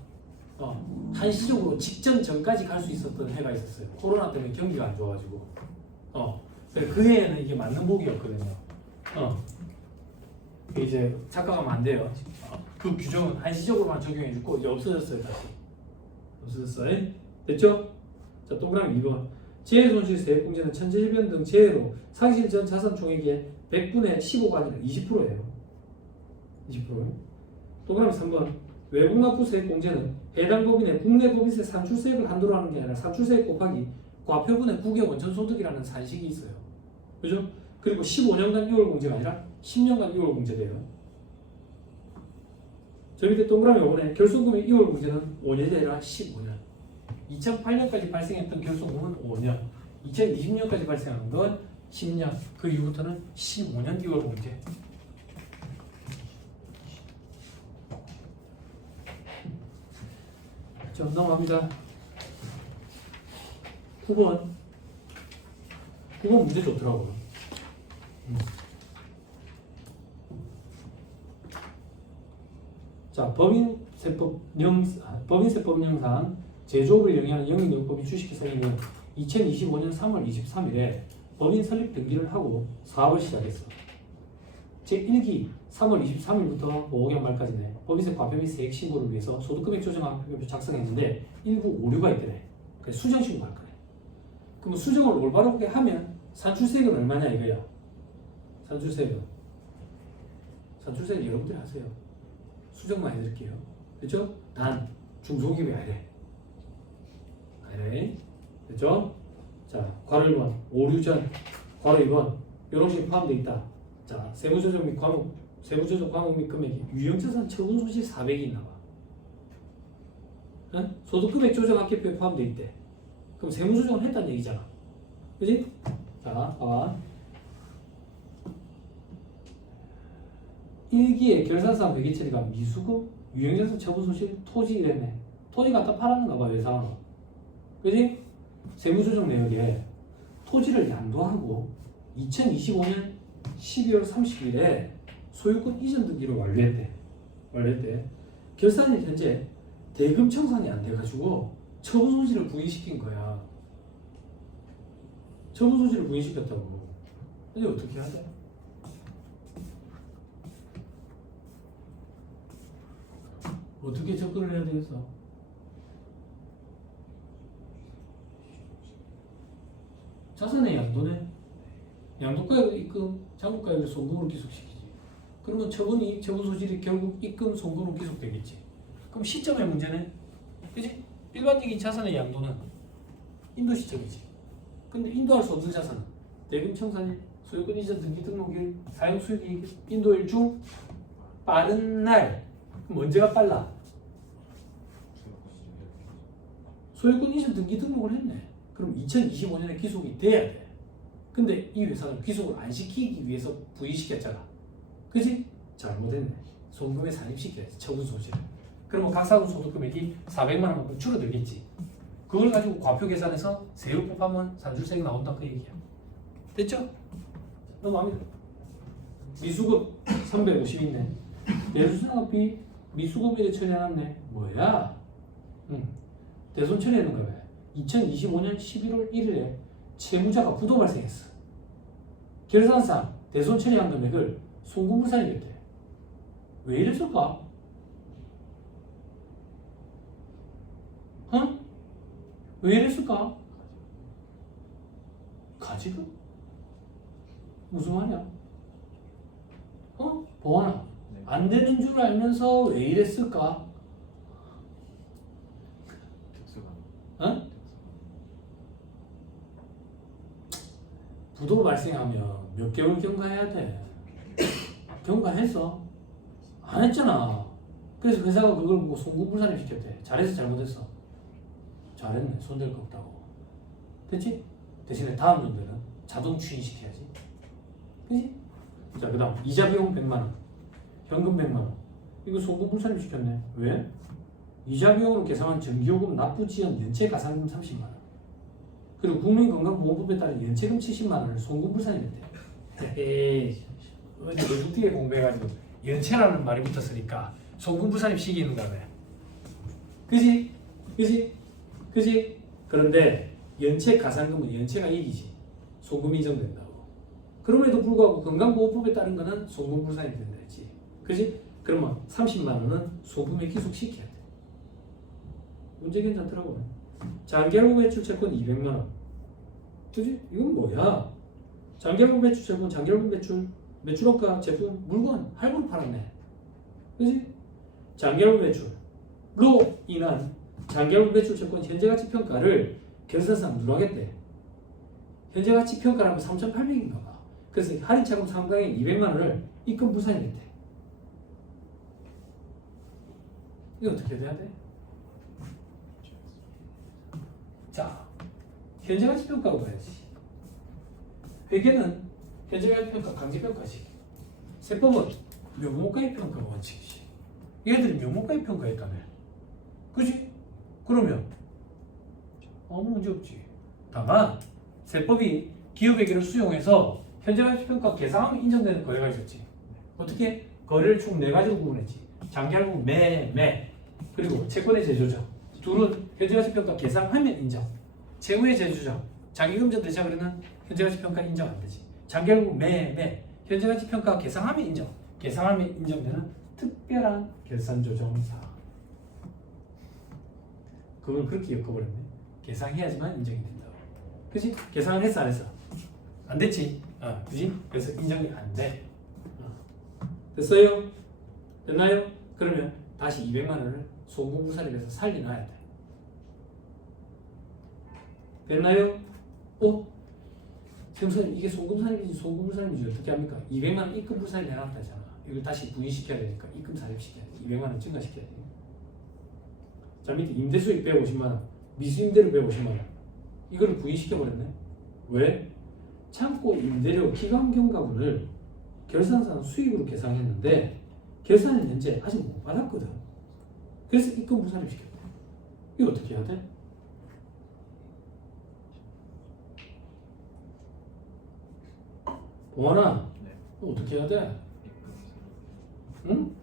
한시적으로 직전 전까지 갈 수 있었던 해가 있었어요. 코로나 때문에 경기가 안 좋아가지고. 그 해에는 이게 맞는 복이었거든요. 이제 착각하면 안 돼요. 그 규정은 한시적으로만 적용해주고 이제 없어졌어요. 다시 없어졌어요. 됐죠? 자, 동그라미 2번. 재해손실세 공제는 천재지변 등 재해로 상실 전 자산 총액의 100분의 15가 아니라 20%예요. 20%. 동그라미 3번. 외국 납부세 공제는 해당 법인의 국내 법인세 산출세액을 한도로 하는 게 아니라 산출세액 곱하기 과표분의 국외 원천 소득이라는 산식이 있어요. 그죠? 그리고 15년간 6월 공제가 아니라 10년간 6월 공제돼요. 저 밑에 동그라미 5번에 결손금의 6월 공제는 5년이 아니라 15년. 2008년까지 발생했던 결손금은 5년. 2020년까지 발생한 건 10년. 그 이후부터는 15년 6월 공제. 자, 넘어갑니다. 9번 문제 좋더라고요. 자, 법인세법령상 제조업을 영위하는 영인요법이 주식회사에는 2025년 3월 23일에 법인 설립 등기를 하고 사업을 시작했어. 제1기 3월 23일부터 5년 말까지네. 법인세 과표 및 세액 신고를 위해서 소득금액 조정안 표를 작성했는데 일부 오류가 있더래. 그래서 수정 신고할 거래. 그럼 수정을 올바르게 하면 산출세액은 얼마냐 이거야. 산출세액은 여러분들이 하세요. 수정만 해드릴게요. 그렇죠? 단 중소기업이 아니래. 됐죠? 자, 괄호 1번 오류 전 괄호 2번 이런 식이 포함되어 있다. 자, 세무조정 및 과목 및 금액이 유형자산 처분 손실 400이 있나 봐. 응? 소득금액 조정 합계표에 포함되어 있대. 그럼 세무조정을 했다는 얘기잖아. 그지? 자, 봐봐. 1기에 결산사항 회계처리가 미수급, 유형자산 처분 손실, 토지 이랬네. 토지 갖다 팔았는가 봐, 외상으로. 그지? 세무조정 내역에 토지를 양도하고 2025년 12월 30일에 소유권 이전 등기를 완료했대. 결산일 현재 대금 청산이 안 돼가지고 처분 손실을 부인시킨 거야. 처분 손실을 부인시켰다고. 근데 어떻게 하자? 어떻게 접근을 해야 되겠어? 자산의 양도네. 양도가액 입금, 잔고가액을 송금으로 기속시키지. 그러면 처분 소실이 결국 입금, 송금으로 기속되겠지. 그럼 시점의 문제네. 그지? 일반적인 자산의 양도는 인도 시점이지. 근데 인도할 수 없는 자산은 대금 청산일, 소유권 이전 등기 등록일, 사용 수익일, 인도일 중 빠른 날. 그럼 언제가 빨라? 소유권 이전 등기 등록을 했네. 그럼 2025년에 귀속이 돼야 돼. 근데 이 회사는 귀속을 안 시키기 위해서 부의시켰잖아. 그지? 잘못했네. 송금에 산입시켜야지. 처분 소지를. 그러면 각사분 소득 금액이 400만 원만큼 줄어들겠지. 그걸 가지고 과표 계산해서 세율 곱하면 산출세가 나온다 그 얘기야. 됐죠? 넘어갑니다. 미수급 350있네. 대수상업비 미수급일에 처리해놨네. 뭐야? 대손 처리하는 거야. 2025년 11월 1일에 채무자가 부도 발생했어. 결산상 대손 처리한 금액을 송금부산이랬대. 왜 이랬을까? 응? 왜 이랬을까? 가지금? 무슨 말이야? 보아나. 안 되는 줄 알면서 왜 이랬을까? 응? 부도 발생하면 몇 개월 경과해야 돼? 경과했어? 안 했잖아. 그래서 회사가 그걸 보고 송금불산입 시켰대. 잘했어 잘못했어? 잘했네. 손댈 거 없다고. 됐지? 대신에 다음 년도는 자동 추인시켜야지. 그치? 자, 그 다음 이자 비용 100만원, 현금 100만원. 이거 송금불산입 시켰네. 왜? 이자 비용으로 계산한 정기요금 납부지연 연체 가산금 30만원, 그리고 국민건강보험법에 따른 연체금 70만원을 송금불산입했대. 에이, 어제 외국되게 공부해가지고 연체라는 말이 붙었으니까 송금불산입 시키는 거네. 그지? 그지? 그지? 그런데 연체 가산금은 연체가 1이지. 송금 인정된다고. 그럼에도 불구하고 건강보험법에 따른 거는 송금불산이 된다 했지. 그지? 그러면 30만원은 소금에 기속시켜야 돼. 문제 괜찮더라고. 장기할부 매출 채권 200만원. 그지? 이건 뭐야? 장기할부 매출 채권, 장기할부 매출업가 제품, 물건, 할부로 팔았네. 그지? 장기할부 매출로 인한 장기할부 매출 채권 현재가치평가를 결산상 누락했대. 현재가치평가라면 3,800인가 봐. 그래서 할인차금 상당인 200만원을 입금 불산이랬대. 이거 어떻게 돼야 돼? 자, 현재가치평가로 가야지. 회계는 현재가치평가 강제평가식, 세법은 명목가액평가 원칙이지. 얘들이 명목가액평가했다며. 그지? 그러면 아무 문제 없지. 다만 세법이 기업회계를 수용해서 현재가치평가 계상하면 인정되는 거래가 있었지. 어떻게? 거래를 총 4가지로 구분했지. 장기할부 매 그리고 채권의 재조정. 둘은 현재가치평가 계상하면 인정. 채무의 재조정, 장기금전 대차거래는 현재가치평가 인정 안 되지. 장기할부 매 현재가치평가 계상하면 인정. 계상하면 인정되는 특별한 결산조정사. 그걸 그렇게 엮어버렸네. 계상해야지만 인정이 된다고. 그치? 계산을 했어 안 했어? 안 됐지. 그치? 그래서 인정이 안 돼. 됐어요? 됐나요? 그러면 다시 200만원을 송금부산입에서 살려놔야 돼. 됐나요? 지금 선생님 이게 송금산입인지 송금부산입인지 어떻게 합니까? 200만원 입금부산이 해놨다잖아. 이걸 다시 부인시켜야 되니까 입금 산입시켜야 돼. 200만원 증가시켜야 돼. 자, 밑에 임대수익 150만원, 미수임대료 150만원. 이걸 부인시켜버렸네. 왜? 창고 임대료 기간경과분을 결산상 수익으로 계산했는데 결산은 현재 아직 못 받았거든. 그래서 입금 부산입 시켰대. 이거 어떻게 해야 돼? 봉환아, 네. 어떻게 해야 돼? 응?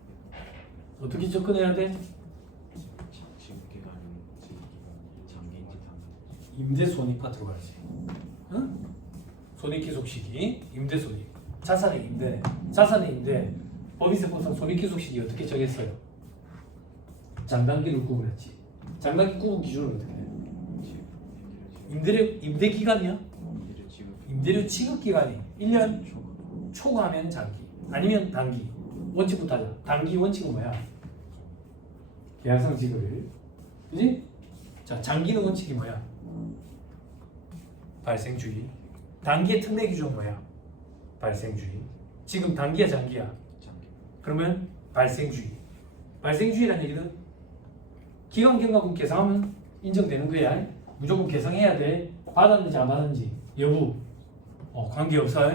어떻게 접근해야 돼? 임대손익 파트로 가야지. 응? 손익기속시기, 임대손익, 자산의 임대, 법인세법상 손익기속시기 어떻게 정했어요? 장단기를 구분했지. 장단기 구분 기준은 어떻게 해? 임대기간이야? 임대료 지급기간이 1년 초과하면 장기, 아니면 단기. 원칙부터 하자. 단기 원칙은 뭐야? 계약상 지급일, 그지? 자, 장기는 원칙이 뭐야? 발생주의. 단기의 특례 규정 뭐야? 발생주의. 지금 단기야 장기야? 그러면 발생주의. 발생주의라는 얘기는 기간 경과금 계상하면 인정되는 거야. 무조건 계상해야 돼. 받았는지 안 받았는지 여부 관계없어.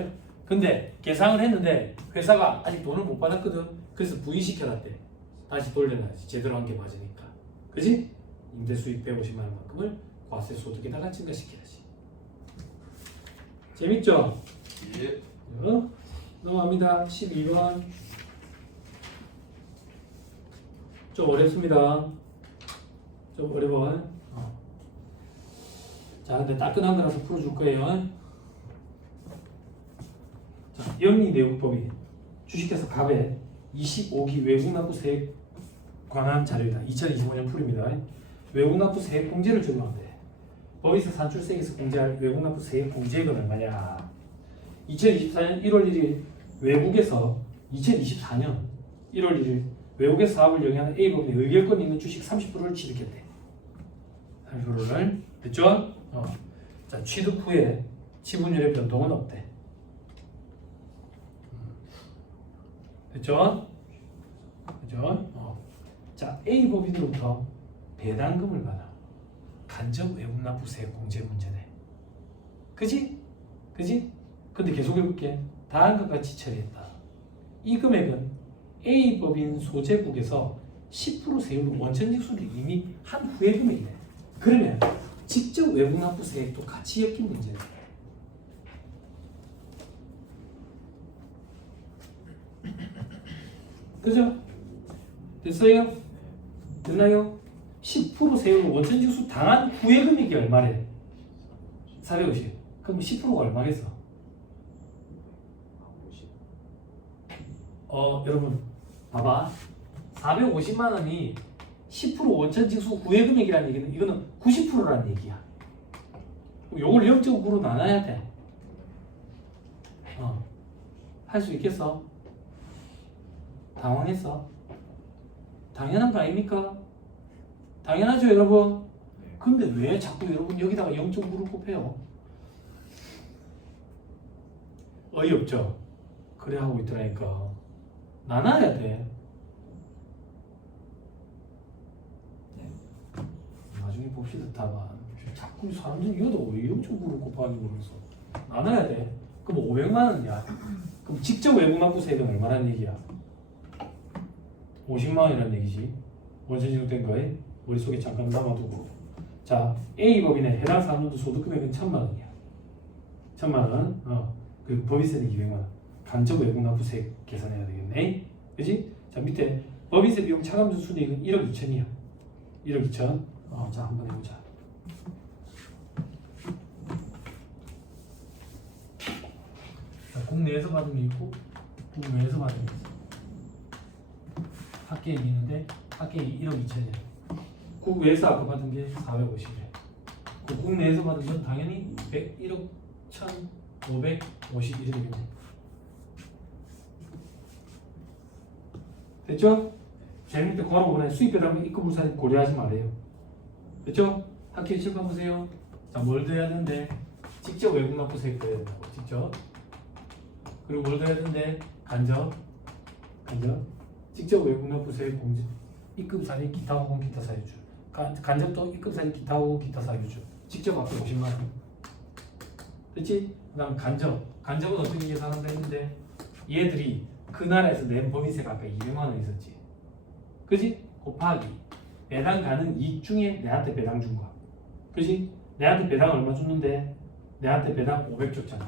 근데 계상을 했는데 회사가 아직 돈을 못 받았거든. 그래서 부인시켜놨대. 다시 돌려놔야지. 제대로 한 게 맞으니까. 그지? 임대수익 150만 원만큼을 과세 소득에다가 증가시켜야지. 재밌죠? 예. 넘어갑니다. 12번. 좀 어렵습니다. 좀 어려워. 자, 근데 따끈한 거라서 풀어줄 거예요. 자, 영리내역법이 주식회사 갑의 25기 외국납부세액 관한 자료이다. 2025년 풀입니다. 외국납부세액 공제를 적용한대. 법인세 산출세액에서 공제할 외국납부세액 공제액은 얼마냐? 2024년 1월 1일 외국에서 2024년 1월 1일 외국에서 사업을 영위하는 A법인의 의결권 있는 주식 30%를 취득했대. 30%를 됐죠? 자, 취득 후에 지분율의 변동은 없대. 됐죠? 그죠? 자, A법인으로부터 배당금을 받아. 간접 외국납부세 공제 문제네. 그지? 그지? 근데 계속 해볼게. 다음과 같이 처리했다. 이 금액은 A법인 소재국에서 10% 세율로 원천징수를 이미 한 후의 금액이네. 그러면 직접 외국납부세액도 같이 엮인 문제네. 그죠? 됐어요? 됐나요? 10% 세율로 원천징수 당한 후의 금액이 얼마래? 450. 그럼 10%가 얼마겠어? 여러분 봐봐. 450만 원이 10% 원천징수 후의 금액이라는 얘기는 이거는 90%라는 얘기야. 요걸 0.9로 나눠야 돼. 할 수 있겠어? 당황했어? 당연한 거 아닙니까? 당연하죠, 여러분? 근데 왜 자꾸 여러분 여기다가 0.9를 곱해요? 어이없죠? 그래 하고 있더라니까. 나눠야 돼. 나중에 봅시다. 다만 자꾸 사람들이 이거도 왜 0.9를 곱하는지 모르겠어. 나눠야 돼. 그럼 500만 원이야. 그럼 직접 외국납부세액은 얼마라는 얘기야? 50만 원이라는 얘기지. 원천징수된 거에 머릿속에 잠깐 담아두고. 자, A법인의 해당 사업도 소득금액은 1,000만 원이야. 1,000만 원. 그리고 법인세는 200만 원. 간접 외국납부세액 계산해야 되겠네. 그지? 자, 밑에 법인세 비용 차감전 순이익은 1억 2천이야. 1억 2천. 자, 한번 해보자. 자, 국내에서 받은 게 있고 국외에서 받은 게 있어. 합계액이 있는데 합계액이 1억 2천이야. 국외에서 아까 받은 게 450에. 국내에서 받은 건 당연히 1억 1,550 이렇게 되겠네. 됐죠? 제일 밑에 괄호 보내 수입배당 입금물산입 고려하지 말아요. 됐죠? 학기 칠판 보세요. 자, 뭘 넣어야 되는데 직접 외국납부세액 넣어야 된다고. 직접. 그리고 뭘 넣어야 되는데 간접 직접 외국납부세액 공제 입금산입 기타 혹은 기타 사유주. 간접도 입금산입 기타 혹은 기타 사유주. 직접 앞에 50만 원. 됐지? 그 다음 간접은 어떻게 계산한다 했는데 얘들이 그 나라에서 낸 법인세가 아까 200만 원 있었지. 그지? 곱하기 배당 가능 이익 중에 내한테 배당 준 거야. 그지? 내한테 배당 얼마 줬는데 내한테 배당 500 줬잖아.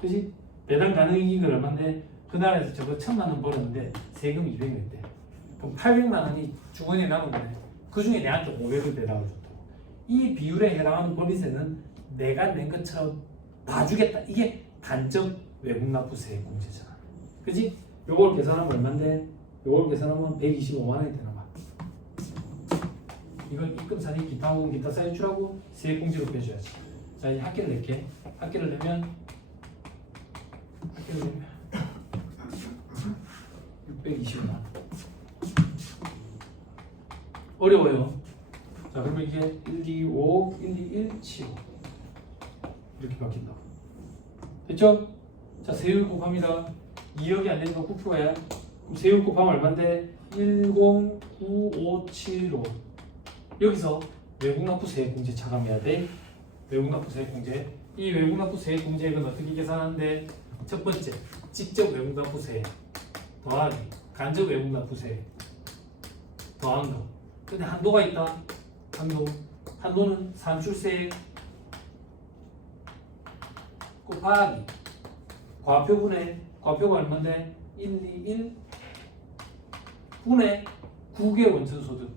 그지? 배당 가능 이익은 얼마인데 그 나라에서 저거 1,000만 원 벌었는데 세금 200냈대. 그럼 800만 원이 주머니에 남은 거네. 그 중에 내한테 500을 배당을 줬다고. 이 비율에 해당하는 법인세는 내가 낸 것처럼 봐주겠다. 이게 간접 외국납부세액 공제잖아. 그지? 요걸 계산하면 얼마인데? 요걸 계산하면 125만 원이 되나 봐. 이걸 입금산입 기타 혹은 기타 사유주라고 세액공제로 빼줘야지. 자, 이제 합계를 낼게. 합계를 내면 625만. 어려워요. 자, 자, 그러면 이게 1, 2, 5, 1, 2, 1, 7 이렇게 바뀐다. 됐죠? 자, 세율 곱합니다. 2억이 안 되는 거 9%야. 그럼 세율 곱하면 얼마인데? 109575. 여기서 외국납부세액 공제 차감해야 돼. 외국납부세액 공제. 이 외국납부세액 공제액은 어떻게 계산하는데? 첫 번째, 직접 외국납부세액 더하기 간접 외국납부세액 더한 거. 근데 한도가 있다. 한도는 산출세액 곱하기 과표분의 과표가 얼마인데? 1, 2, 1 분의 9개 원천소득.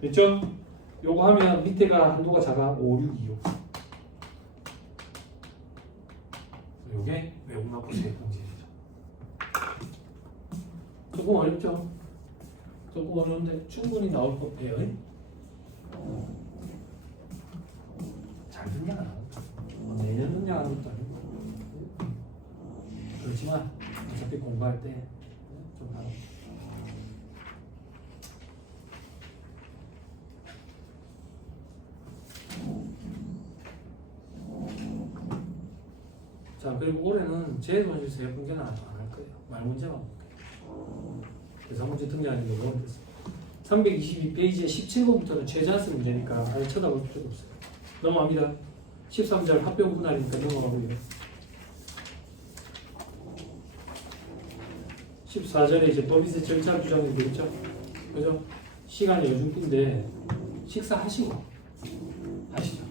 됐죠? 요거 하면 밑에가 한도가 작아 5, 6, 2, 5. 요게 외국납부세액 공제입니다. 조금 어렵죠? 조금 어려운데 충분히 나올 법해요. 잘 듣냐 안 하고 내년 듣냐 하는 것도 아니고 그렇지만 어차피 공부할 때 좀 하고. 자, 그리고 올해는 재손실세 문제는 안 할 거예요. 말 문제만 볼게요. 계산 문제 등장하는 게 너무 됐어. 322페이지에 17번부터는 최저한수 문제니까 아예 쳐다볼 필요가 없어요. 넘어갑니다. 13절 합병 분할이니까 넘어가고요. 14절에 이제 법인세 절차 규정이 되겠죠. 그죠? 시간이 요즘인데 식사하시고 하시죠.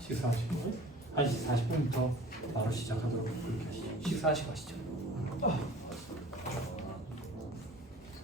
식사하시고 1시 40분부터 바로 시작하도록 그렇게 하시죠. 식사하시고 하시죠.